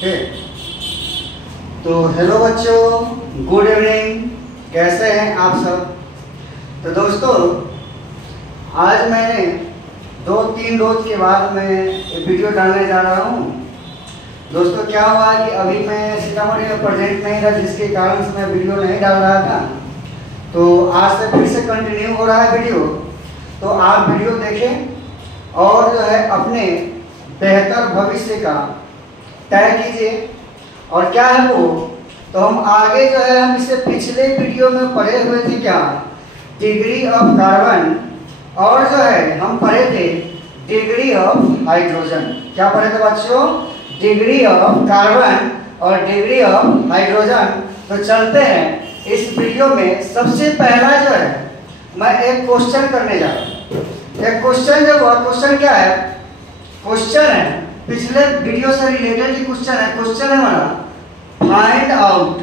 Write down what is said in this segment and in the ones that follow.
ठीक। तो हेलो बच्चों, गुड इवनिंग, कैसे हैं आप सब। तो दोस्तों, आज मैंने 2-3 रोज के बाद मैं एक वीडियो डालने जा रहा हूँ। दोस्तों, क्या हुआ कि अभी मैं सीतामढ़ी में प्रेजेंट नहीं था, जिसके कारण से मैं वीडियो नहीं डाल रहा था। तो आज से फिर से कंटिन्यू हो रहा है वीडियो। तो आप वीडियो देखें और जो है अपने बेहतर भविष्य का तय कीजिए। और क्या है वो, तो हम आगे जो है हम इससे पिछले वीडियो में पढ़े हुए थे क्या, डिग्री ऑफ कार्बन, और जो है हम पढ़े थे डिग्री ऑफ हाइड्रोजन। क्या पढ़े थे बच्चों? डिग्री ऑफ कार्बन और डिग्री ऑफ हाइड्रोजन। तो चलते हैं इस वीडियो में। सबसे पहला जो है मैं एक क्वेश्चन करने जा रहा हूँ। एक क्वेश्चन जो हुआ, क्वेश्चन क्या है? क्वेश्चन है पिछले वीडियो से रिलेटेड ही क्वेश्चन है। क्वेश्चन है हमारा find out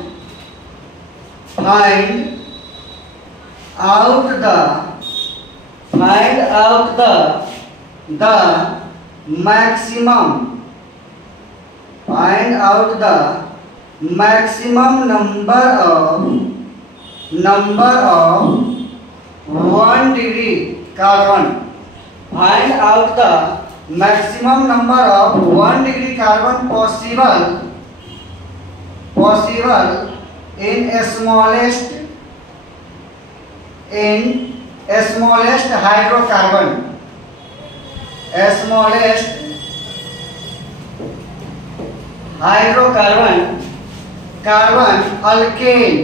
the maximum number of 1 degree carbon. Find out the maximum number of 1 degree carbon possible in smallest hydrocarbon. Carbon alkane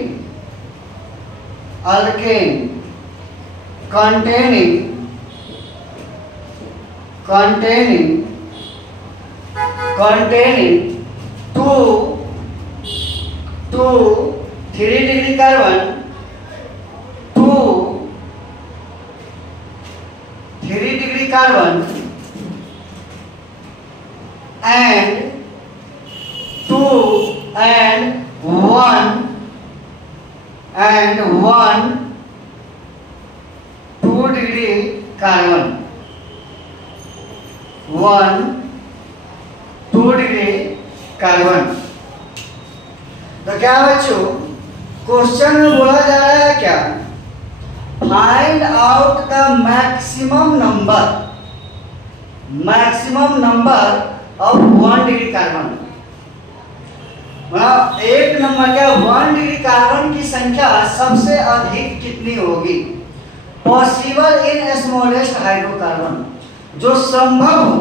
containing 3 degree carbon, 3 degree carbon and 1 2 degree carbon. 1 2 degree carbon. तो क्या बच्चों, question में बोला जा रहा है क्या, find out the maximum number of 1 degree carbon. मतलब एक नंबर क्या, 1 डिग्री कार्बन की संख्या सबसे अधिक कितनी होगी? पॉसिबल इन स्मॉलेस्ट हाइड्रोकार्बन, जो संभव हो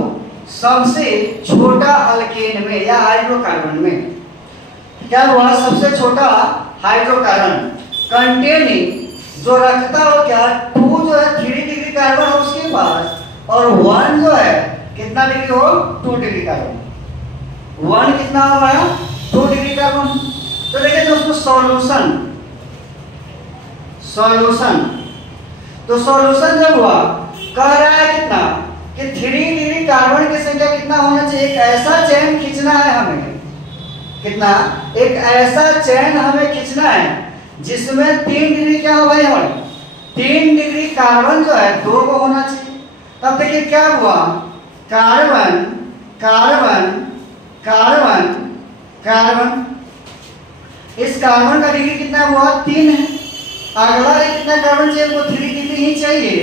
सबसे छोटा अल्केन में या हाइड्रोकार्बन में। क्या हुआ? सबसे छोटा हाइड्रोकार्बन कंटेनिंग, जो रखता हो क्या, 2 जो है 3 डिग्री कार्बन हो उसके पास, और 1 जो है कितना डिग्री हो, 2 डिग्री कार्बन। 1 कितना होगा? 2 डिग्री कार्बन। तो देखिए दोस्तों, सॉल्यूशन जब हुआ, कह रहा है कितना कि 3 डिग्री कार्बन की संख्या कितना होना चाहिए? एक ऐसा चेन खींचना है हमें, कितना, एक ऐसा चेन हमें खींचना है जिसमें 3 डिग्री क्या हो भाई हमारे, 3 डिग्री कार्बन जो है 2 को होना चाहिए। तब देखिए क्या हुआ, कार्बन, इस कार्बन का डिग्री कितना हुआ? 3 है। अगला कितना कार्बन चाहिए? वो 3 डिग्री ही चाहिए।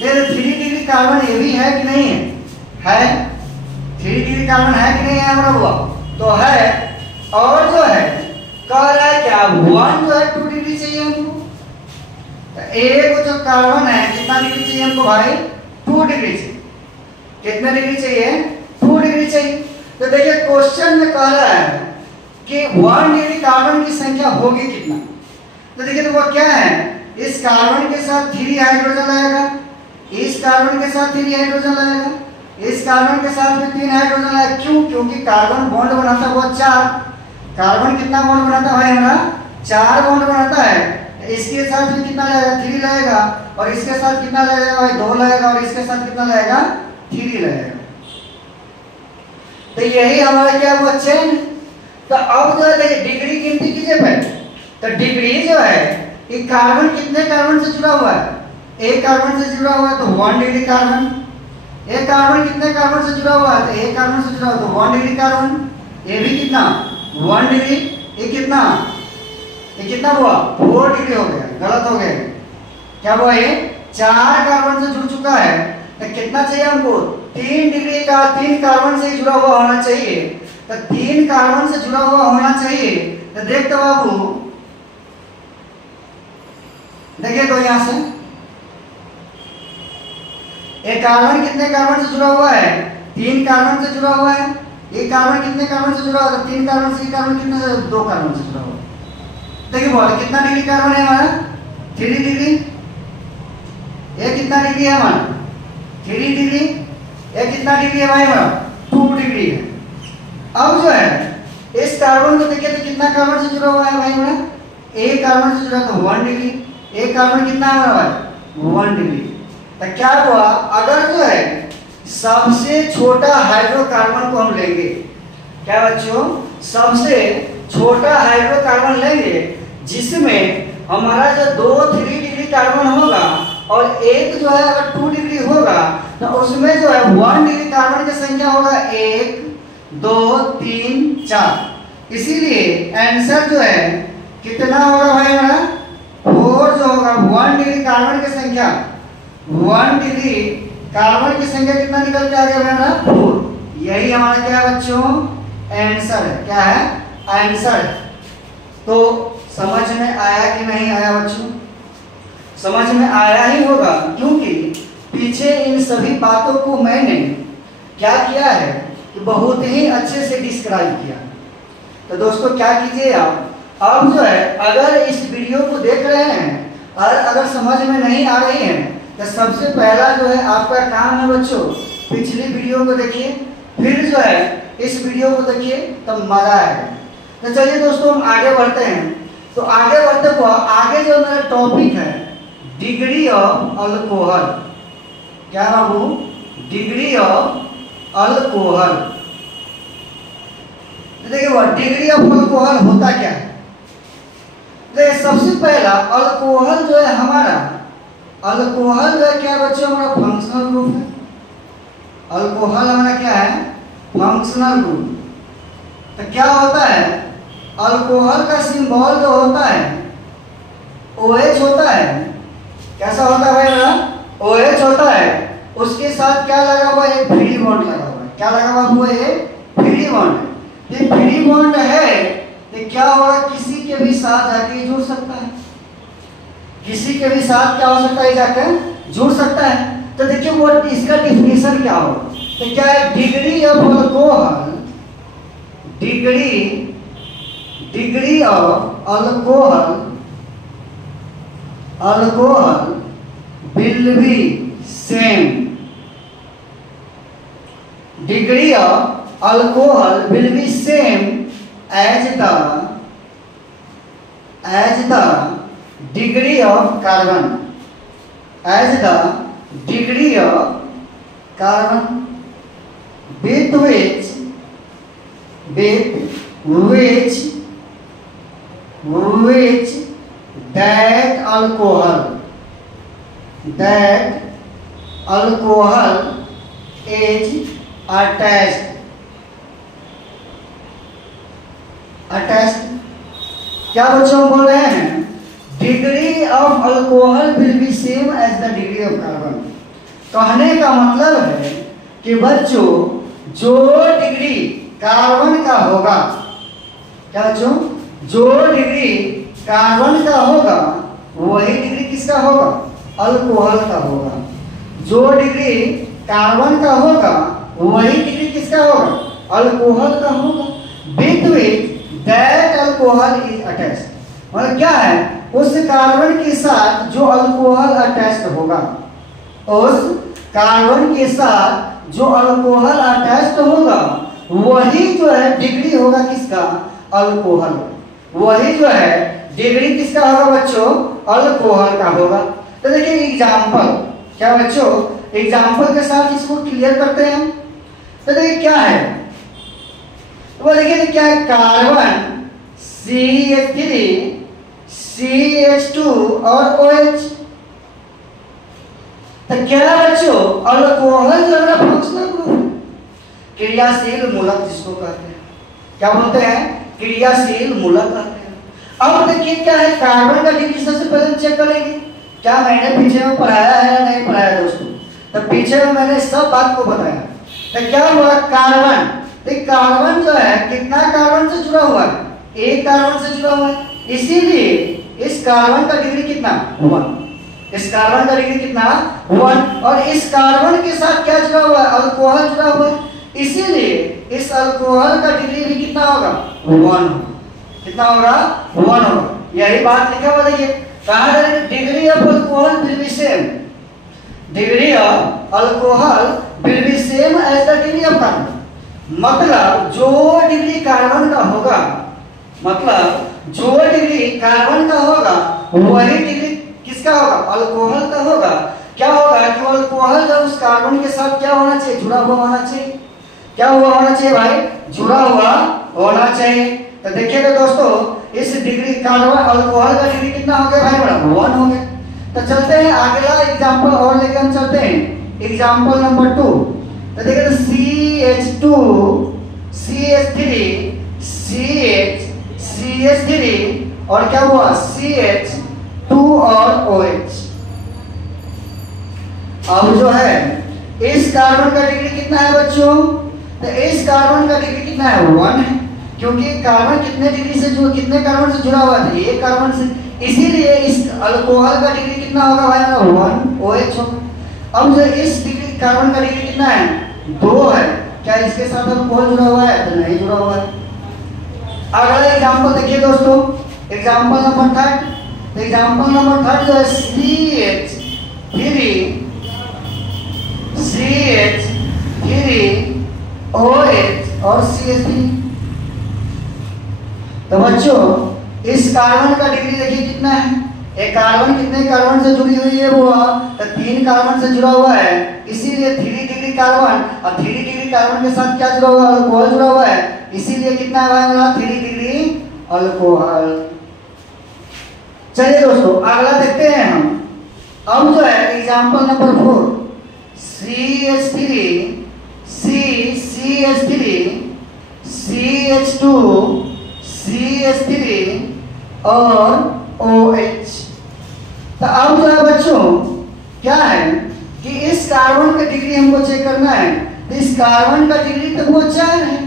3 डिग्री कार्बन ये भी है कि नहीं है? 3 डिग्री कार्बन है कि नहीं है हमारा? हुआ तो है। और जो है कह रहा है क्या, 1 जो है 2 डिग्री चाहिए हमको। तो एक जो कार्बन है कितना डिग्री चाहिए हमको भाई? 2 डिग्री चाहिए। कितने डिग्री चाहिए? 2 डिग्री चाहिए। तो देखिए क्वेश्चन में कह रहा है कि 1 डिग्री कार्बन की संख्या होगी कितना। तो देखिए तो वो क्या है, इस कार्बन के साथ 3 हाइड्रोजन लगेगा, इस कार्बन के साथ 3 हाइड्रोजन लगेगा, इस कार्बन के साथ भी 3 हाइड्रोजन लगेगा। क्यों? क्योंकि कार्बन बॉन्ड बनाता है वो 4। कार्बन कितना बॉन्ड बनाता है हमारा? 4 बॉन्ड बनाता है। इसके साथ भी कितना लगेगा? 3 लगेगा। और इसके साथ कितना लगेगा भाई? 2 लगेगा। और इसके साथ कितना लगेगा? 3 लगेगा। तो यही हमारा क्या हुआ, चेन। तो अब जो है डिग्री गिनती कीजिए पहले। तो डिग्री जो है कि कार्बन कितने कार्बन से जुड़ा हुआ है? एक कार्बन से जुड़ा हुआ है तो 1 डिग्री कार्बन। एक कार्बन कितने कार्बन से जुड़ा हुआ है? तो एक कार्बन से जुड़ा हुआ तो 1 डिग्री कार्बन। ये भी कितना 1 डिग्री, ये कितना हुआ 4 डिग्री हो गया, गलत हो गया। क्या हुआ, ये 4 कार्बन से जुड़ चुका है, तो कितना चाहिए हमको 3 डिग्री का, 3 कार्बन से जुड़ा हुआ होना चाहिए। तो 3 कार्बन से जुड़ा हुआ होना चाहिए। तो देख तो बाबू, देखिए तो यहां से एक कार्बन कितने कार्बन से जुड़ा हुआ है, 3 कार्बन से जुड़ा हुआ है। एक कार्बन कितने कार्बन से जुड़ा हुआ है, 3 कार्बन से, कार्बन कितने से, 2 कार्बन से जुड़ा हुआ है। देखिए बोल कितना डिग्री कार्बन है हमारा 3 डिग्री। ये कितना डिग्री है हमारा 3 डिग्री। ये कितना डिग्री है भाई हमारा 2 डिग्री है। अब जो है इस कार्बन को देखिए तो कितना कार्बन से जुड़ा हुआ है भाई हमारा, एक कार्बन से जुड़ा तो 1 डिग्री। एक कार्बन कितना है हमारा भाई 1 डिग्री। तो क्या हुआ, अगर जो है सबसे छोटा हाइड्रोकार्बन को हम लेंगे, क्या बच्चों, सबसे छोटा हाइड्रोकार्बन लेंगे जिसमें हमारा जो 2-3 डिग्री कार्बन होगा और एक जो है अगर 2 डिग्री होगा, तो उसमें जो है 1 डिग्री कार्बन की संख्या होगा 1 2 3 4। इसीलिए आंसर जो है कितना होगा भाई हमारा 4 जो होगा। 1 डिग्री कार्बन की संख्या, 1 डिग्री कार्बन की संख्या कितना निकल के आ गया हमारा 4। यही हमारा क्या है बच्चों आंसर है। क्या है आंसर है। तो समझ में आया कि नहीं आया बच्चों, समझ में आया ही होगा, क्योंकि पीछे इन सभी बातों को मैंने क्या किया है कि बहुत ही अच्छे से डिस्क्राइब किया। तो दोस्तों क्या कीजिए आप, अब जो है अगर इस वीडियो को देख रहे हैं और अगर समझ में नहीं आ रही है, तो सबसे पहला जो है आपका काम है बच्चों, पिछली वीडियो को देखिए, फिर जो है इस वीडियो को देखिए, तब मजा आएगा। तो चलिए दोस्तों हम आगे बढ़ते हैं। तो आगे बढ़ते हुआ आगे जो मेरा टॉपिक है डिग्री ऑफ अल्कोहल। क्या बाबू, डिग्री ऑफ अल्कोहल। देखिए वो डिग्री ऑफ अल्कोहल होता क्या है। देखिए सबसे पहला अल्कोहल जो है हमारा, अल्कोहल जो है क्या बच्चों हमारा फंक्शनल ग्रुप है। अल्कोहल हमारा क्या है फंक्शनल ग्रुप। तो क्या होता है, अल्कोहल का सिंबल जो होता है OH होता है। कैसा होता है भाई हमारा OH होता है, उसके साथ क्या लगा हुआ है फ्री बॉन्ड लगा हुआ है। क्या लगा हुआ है फ्री बॉन्ड। ये फ्री बॉन्ड है तो क्या होगा, किसी के भी साथ जाके जुड़ सकता है, किसी के भी साथ क्या हो सकता है जाकर जुड़ सकता है। तो देखिए वो इसका डिफिनेशन क्या हो, तो क्या है degree of alcohol, degree of alcohol will be same, degree of alcohol will be same as the degree of carbon, as the degree of carbon with which that alcohol is attached। क्या बच्चों हम बोल रहे हैं degree of alcohol will be same as the degree of carbon. कहने का मतलब है कि बच्चों जो डिग्री कार्बन का होगा, क्या बच्चों जो डिग्री कार्बन का होगा वही डिग्री किसका होगा अल्कोहल का होगा। जो डिग्री कार्बन का होगा वही डिग्री किसका होगा अल्कोहल का होगा। With that alcohol is attached, मतलब क्या है उस कार्बन के साथ जो अल्कोहल अटैच्ड होगा, उस कार्बन के साथ जो अल्कोहल अटैच्ड होगा वही जो है डिग्री होगा किसका अल्कोहल, वही जो है डिग्री किसका होगा बच्चों अल्कोहल का होगा। तो देखिए एग्जांपल, क्या बच्चों एग्जांपल के साथ इसको क्लियर करते हैं। तो देखिए क्या है, तो वो देखिए क्या है कार्बन CH3 CH2 और OH। तो क्या बच्चों अल्कोहल जो है फंक्शनल ग्रुप, क्रियाशील मूलक जिसको कहते हैं, क्या बोलते हैं, क्रियाशील मूलक कहते हैं। अब देखिए क्या है, कार्बन का डिग्री सबसे पहले चेक करेंगे। क्या मैंने पीछे में पढ़ाया है या नहीं पढ़ाया दोस्तों? तो पीछे में मैंने सब बात को बताया। तो क्या हुआ, कार्बन, तो कार्बन जो है कितना कार्बन से जुड़ा हुआ है, एक कार्बन से जुड़ा हुआ है, इसीलिए इस कार्बन का डिग्री कितना, 1। इस कार्बन का डिग्री कितना, 1। और इस कार्बन के साथ क्या जुड़ा हुआ है, अल्कोहल जुड़ा हुआ है, इसीलिए इस अल्कोहल का डिग्री भी कितना होगा, 1। कितना होगा, 1 होगा। यही बात लिखा हुआ देखिए, कहा है degree of alcohol will be same, degree of alcohol will be same as the degree of carbon. मतलब जो डिग्री कार्बन का होगा, मतलब जो डिग्री कार्बन का होगा वही डिग्री किसका होगा, अल्कोहल का होगा। क्या होगा कि अल्कोहल जो उस कार्बन के साथ क्या होना चाहिए, जुड़ा हुआ होना चाहिए। क्या हुआ होना चाहिए भाई, जुड़ा हुआ होना चाहिए। तो देखिएगा दोस्तों, इस डिग्री कार्बन अल्कोहल का डिग्री कितना हो गया भाई, बड़ा 1 हो गया। तो चलते हैं अगला एग्जांपल और लेके हम चलते हैं, एग्जांपल नंबर 2। तो देखिए CH2 CH3 CH3 और क्या हुआ, CH2 और OH। अब जो है इस कार्बन का डिग्री कितना है बच्चों, तो इस कार्बन का डिग्री कितना है, 1 है, क्योंकि कार्बन कितने डिग्री से जुड़ा, कितने कार्बन से जुड़ा हुआ था, एक कार्बन से, इसीलिए इस अल्कोहल का डिग्री कितना होगा भाई, 1 OH होगा। अब जो इस डिग्री कार्बन का डिग्री कितना है, 2 है, क्या इसके साथ अल्कोहल जुड़ा हुआ है, तो नहीं जुड़ा हुआ है। अगला एग्जांपल देखिए दोस्तों, एग्जांपल नंबर 3। एग्जांपल नंबर 3 जो है CH3 OH और CH3। तो बच्चों इस कार्बन का डिग्री देखिए कितना है, एक कार्बन कितने कार्बन से जुड़ी हुई है, वो तो 3 कार्बन से जुड़ा हुआ है, इसीलिए 3 डिग्री कार्बन, और 3 डिग्री कार्बन के साथ क्या जुड़ा हुआ है, अल्कोहल जुड़ा हुआ है, इसीलिए कितना है 3 डिग्री अल्कोहल। चलिए दोस्तों अगला देखते हैं हम। अब जो है example number 4, CH3 CH2 CH3 और OH। तो अब जो है बच्चों क्या है कि इस कार्बन का डिग्री हमको चेक करना है। तो इस कार्बन का डिग्री तो वो 4 है,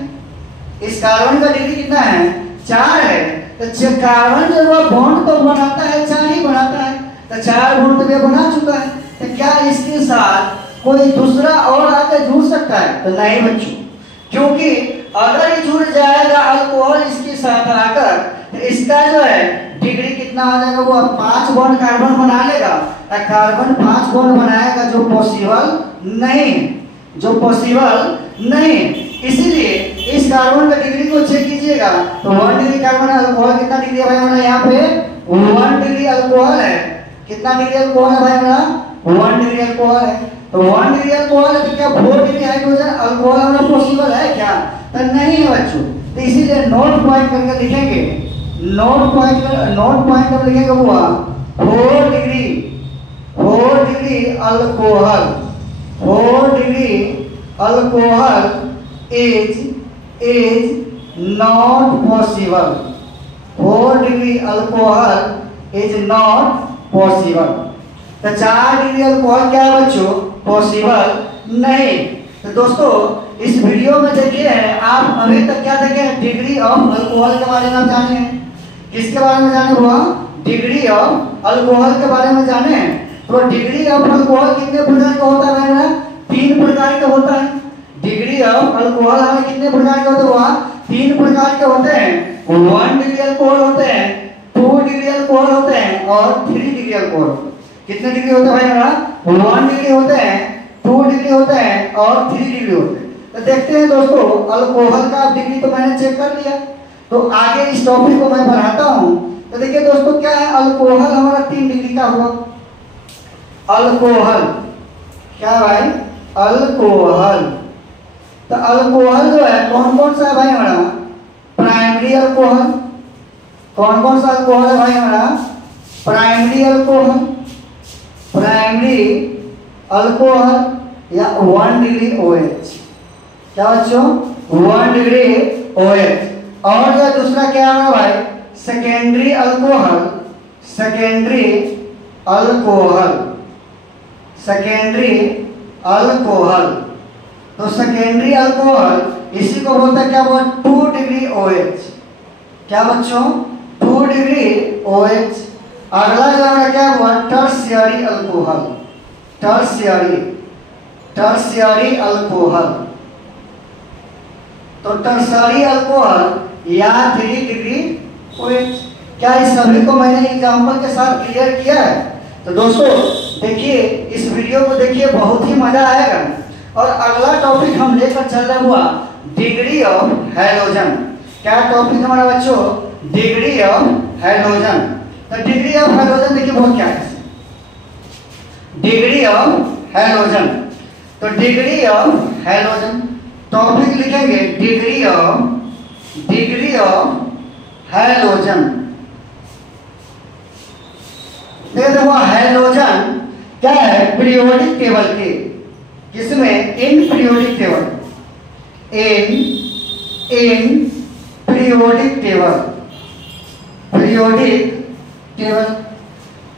इस कार्बन का डिग्री कितना है, 4 है। तो कार्बन जो है बॉन्ड तो बनाता है, 4 ही बनाता है, तो 4 बॉन्ड तो ये बना चुका है। तो क्या इसके साथ कोई दूसरा और आकर जुड़ सकता है, तो नहीं बच्चों, क्योंकि अगर ये जुड़ जाएगा अल्कोहल इसके साथ आकर, तो इसका जो है डिग्री कितना हो जाएगा, वो 5 बॉन्ड कार्बन बना लेगा। कार्बन 5 बॉन्ड बनाएगा, जो पॉसिबल नहीं, जो पॉसिबल नहीं। इसीलिए इस कार्बन का डिग्री को चेक कीजिएगा, तो 1 डिग्री कार्बन अल्कोहल कितना डिग्री है भाई हमारा, यहाँ पे 1 डिग्री अल्कोहल है। कितना डिग्री अल्कोहल है भाई हमारा, 1 डिग्री अल्कोहल है। तो 1 डिग्री अल्कोहल है, तो क्या 4 डिग्री हाइड्रोजन अल्कोहल हमारा पॉसिबल है क्या, तो नहीं है बच्चों। तो इसीलिए नोट पॉइंट करके लिखेंगे, नोट पॉइंट हम लिखेंगे हुआ 4 degree alcohol, 4 degree alcohol is not possible, 4 degree alcohol is not possible। तो 4 डिग्री अल्कोहल क्या है बच्चों, पॉसिबल नहीं। तो दोस्तों इस वीडियो में देखिए आप अभी तक क्या देखे, डिग्री ऑफ अल्कोहल के बारे में जाने हैं। किसके बारे में जाने हुआ, डिग्री ऑफ अल्कोहल के बारे में जाने हैं। तो डिग्री ऑफ अल्कोहल कितने प्रकार का होता है, 3 प्रकार का होता है। डिग्री ऑफ अल्कोहल हमें कितने प्रकार के होते हैं, 3 प्रकार के होते हैं। 1 डिग्री अल्कोहल होते हैं, 2 डिग्री अल्कोहल होते हैं और 3 डिग्री अल्कोहल। कितने डिग्री होते हैं भाई हमारा, 1 डिग्री होते हैं, 2 डिग्री होते हैं और 3 डिग्री होते हैं। तो देखते हैं दोस्तों, अल्कोहल का डिग्री तो मैंने चेक कर लिया, तो आगे इस टॉपिक को मैं बढ़ाता हूँ। तो देखिए दोस्तों क्या है, अल्कोहल हमारा 3 डिग्री का हुआ। अल्कोहल क्या भाई, अल्कोहल। तो अल्कोहल जो है कौन कौन सा है भाई हमारा, प्राइमरी अल्कोहल। कौन कौन सा अल्कोहल है भाई हमारा, प्राइमरी अल्कोहल, प्राइमरी अल्कोहल या 1 डिग्री OH। क्या बच्चों, 1 डिग्री OH। और यह दूसरा क्या है भाई, secondary alcohol, secondary alcohol, secondary alcohol. तो सेकेंडरी अल्कोहल इसी को बोलते हैं क्या, वो 2 डिग्री OH। क्या बच्चों, 2 डिग्री OH। अगला जो हमारा क्या हुआ, tertiary alcohol, tertiary, tertiary alcohol. तो टर्शियरी अल्कोहल या 3 डिग्री OH। क्या इस सभी को मैंने एग्जांपल के साथ क्लियर किया है? तो दोस्तों देखिए, इस वीडियो को देखिए, बहुत ही मजा आएगा। और अगला टॉपिक हम लेकर चल रहे हुआ डिग्री ऑफ हैलोजन। क्या टॉपिक हमारा बच्चों, डिग्री ऑफ हैलोजन। तो डिग्री ऑफ हैलोजन देखिए बहुत क्या है, डिग्री ऑफ हैलोजन। तो डिग्री ऑफ हैलोजन टॉपिक लिखेंगे, डिग्री ऑफ हैलोजन। देखो हैलोजन क्या है, पीरियोडिक टेबल के, किसमें, in periodic table, in periodic table, periodic table.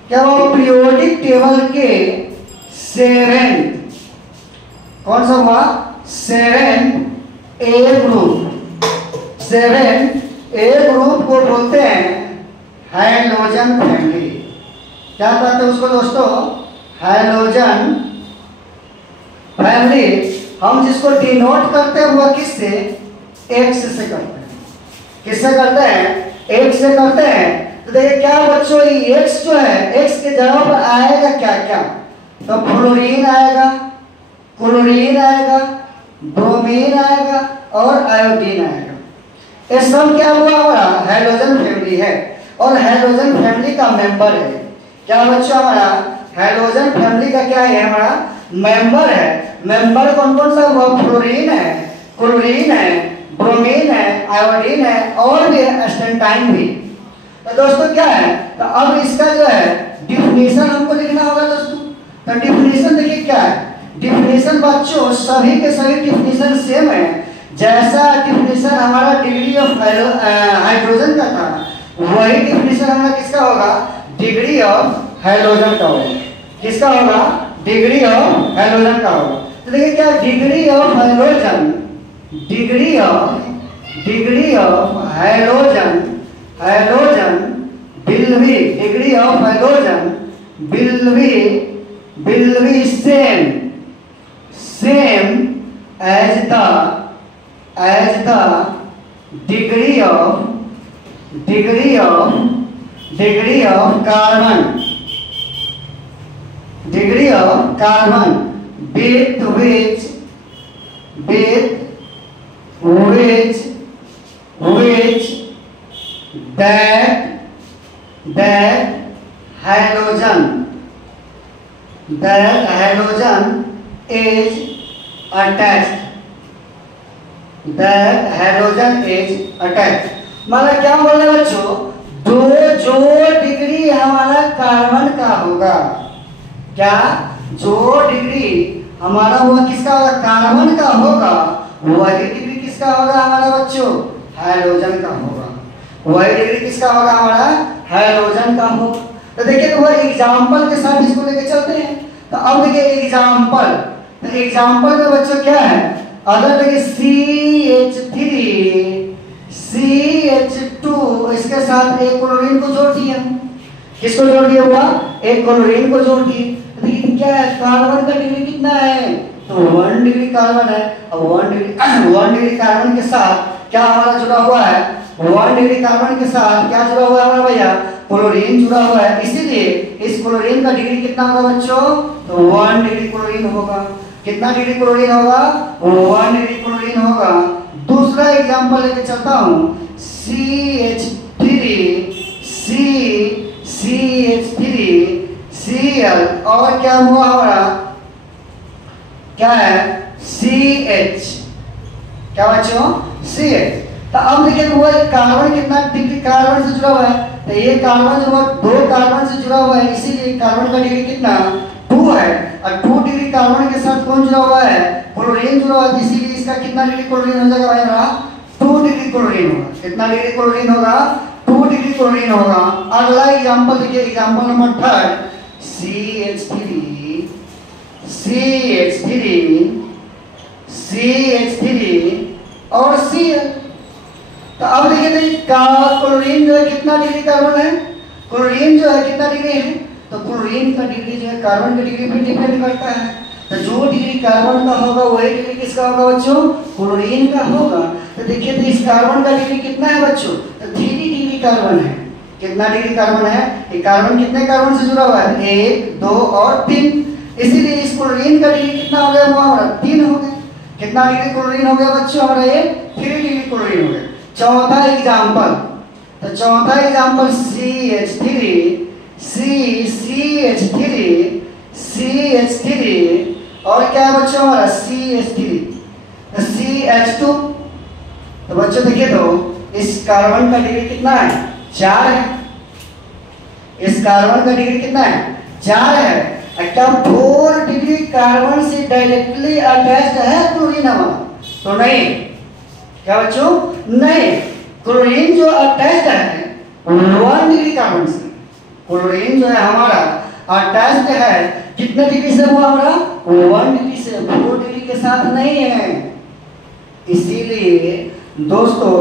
क्या वो पीरियोडिक टेबल के 7, कौन सा हुआ, 7A ग्रुप, 7A ग्रुप को बोलते हैं हैलोजन फैमिली। क्या कहते हैं उसको दोस्तों, हैलोजन फैमिली। हम जिसको डिनोट करते हैं वो किससे, X से करते हैं। किससे करते हैं, X से करते हैं। तो देखिए क्या बच्चों, ये X जो है, X के जगह पर आएगा क्या क्या, तो फ्लोरीन आएगा, क्लोरीन आएगा, ब्रोमीन आएगा और आयोडीन आएगा। ये सब क्या हुआ, हमारा हैलोजन फैमिली है। और हैलोजन फैमिली का मेंबर है क्या बच्चों, हमारा हैलोजन फैमिली का क्या है, हमारा मेंबर है। मेंबर कौन कौन सा हुआ, फ्लोरीन है, क्लोरीन है, ब्रोमीन है, आयोडीन है और भी है, एस्टेंटाइन भी। तो दोस्तों क्या है, तो अब इसका जो है डिफिनीशन हमको लिखना होगा दोस्तों। तो डिफिनीशन देखिए क्या है, डिफिनीशन बच्चों सभी के सभी डिफिनीशन सेम है। जैसा डिफिनीशन हमारा डिग्री ऑफ हाइड्रोजन का था, वही डिफिनीशन हमारा किसका होगा, डिग्री ऑफ हैलोजन का होगा। किसका होगा, डिग्री ऑफ हैलोजन का होगा। तो देखिए क्या, degree of halogen, degree of halogen, halogen will be, degree of halogen will be same as the degree of carbon, degree of carbon with which that halogen is attached, that halogen is attached। मतलब क्या बोल रहे बच्चों, जो degree हमारा carbon का होगा, क्या जो डिग्री हमारा हुआ किसका होगा, कार्बन का होगा, वही डिग्री किसका होगा हमारा बच्चों, हैलोजन का होगा। वही डिग्री किसका होगा, हमारा हैलोजन का होगा। तो देखिए तो वह एग्जांपल के साथ इसको लेके चलते हैं। तो अब देखिए एग्जांपल, तो एग्जांपल में बच्चों क्या है, अगर देखिए CH2 इसके साथ एक क्लोरीन को जोड़ दिया, किसको जोड़ दिया हुआ, एक क्लोरीन को जोड़ दिए। तो देखिए क्या है, कार्बन का डिग्री कितना है, तो 1 डिग्री कार्बन है। अब 1 डिग्री कार्बन के साथ क्या हमारा जुड़ा हुआ है, 1 डिग्री कार्बन के साथ क्या जुड़ा हुआ है हमारा भैया, क्लोरीन जुड़ा हुआ है। इसीलिए इस क्लोरीन का डिग्री कितना होगा बच्चों, तो 1 डिग्री क्लोरीन होगा। कितना डिग्री क्लोरीन होगा, 1 डिग्री क्लोरीन होगा। दूसरा एग्जांपल लेके चलता हूँ, CH3Cl और क्या हुआ हमारा, क्या है CH, क्या बच्चों CH। तो अब देखिए वो कार्बन कितना डिग्री कार्बन से जुड़ा हुआ है, तो ये कार्बन जो 2 कार्बन से जुड़ा हुआ है, इसीलिए कार्बन का डिग्री कितना 2 है। और 2 डिग्री कार्बन के साथ कौन जुड़ा हुआ है, क्लोरीन जुड़ा हुआ है, इसीलिए इसका कितना डिग्री क्लोरीन हो जाएगा भाई हमारा 2 डिग्री क्लोरीन होगा। कितना डिग्री क्लोरीन होगा? 2 डिग्री क्लोरीन होगा। अगला एग्जांपल देखिए, एग्जांपल नंबर 3, CH3 और Cl। तो अब देखिए क्लोरीन जो है कितना डिग्री कार्बन है? क्लोरीन जो है कितना डिग्री है? तो क्लोरीन का डिग्री जो है कार्बन की डिग्री पे डिपेंड करता है। तो जो डिग्री कार्बन का होगा वही डिग्री किसका होगा बच्चों? क्लोरीन का होगा। तो देखिए तो इस कार्बन का डिग्री कितना है बच्चों? तो 3 डिग्री कार्बन है। कितना डिग्री कार्बन है? ये कार्बन कितने कार्बन से जुड़ा हुआ है? 1, 2 और 3। इसीलिए इस क्लोरीन का डिग्री कितना हो गया? वो हमारा 3 हो गया। कितना डिग्री क्लोरीन हो गया बच्चों? हमारा ये 3 डिग्री क्लोरीन हो गया। चौथा एग्जांपल, तो चौथा एग्जांपल CH3 और क्या है बच्चों हमारा? CH3, CH2। तो बच्चों देखिए तो इस कार्बन का डिग्री कितना है? 4 है। इस कार्बन का डिग्री कितना है? 4 है। क्या 4 डिग्री कार्बन से डायरेक्टली अटैच्ड है क्लोरीन हमारा? तो नहीं। क्या बच्चों? नहीं। क्लोरीन जो अटैच्ड है 1 डिग्री कार्बन से। क्लोरीन जो है हमारा अटैच्ड है कितने डिग्री से? वो हमारा 1 डिग्री से, 4 डिग्री के साथ नहीं है। इसीलिए दोस्तों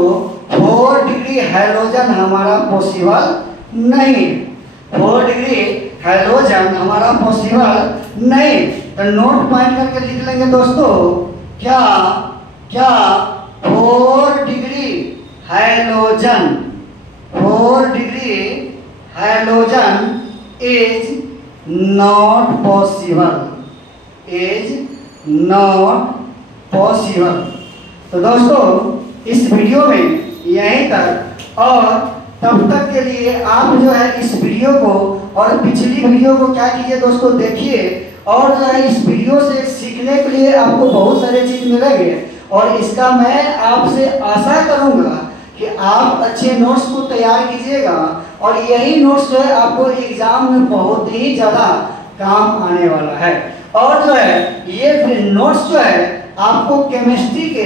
4 डिग्री हाइड्रोजन हमारा पॉसिबल नहीं। 4 डिग्री हाइड्रोजन हमारा पॉसिबल नहीं। तो नोट पॉइंट करके लिख लेंगे दोस्तों, क्या 4 degree hydrogen, 4 degree hydrogen is not possible, is not possible. तो दोस्तों इस वीडियो में यहीं तक, और तब तक के लिए आप जो है इस वीडियो को और पिछली वीडियो को क्या कीजिए दोस्तों, देखिए। और जो है इस वीडियो से सीखने के लिए आपको बहुत सारे चीज मिलेंगे। और इसका मैं आपसे आशा करूंगा कि आप अच्छे नोट्स को तैयार कीजिएगा, और यही नोट्स जो है आपको एग्जाम में बहुत ही ज़्यादा काम आने वाला है। और जो है ये नोट्स जो है आपको केमिस्ट्री के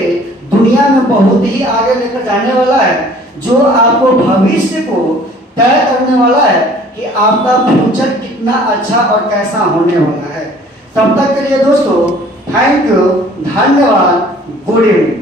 दुनिया में बहुत ही आगे लेकर जाने वाला है, जो आपको भविष्य को तय करने वाला है कि आपका फ्यूचर कितना अच्छा और कैसा होने वाला है। तब तक के लिए दोस्तों थैंक यू, धन्यवाद, गुड इवनिंग।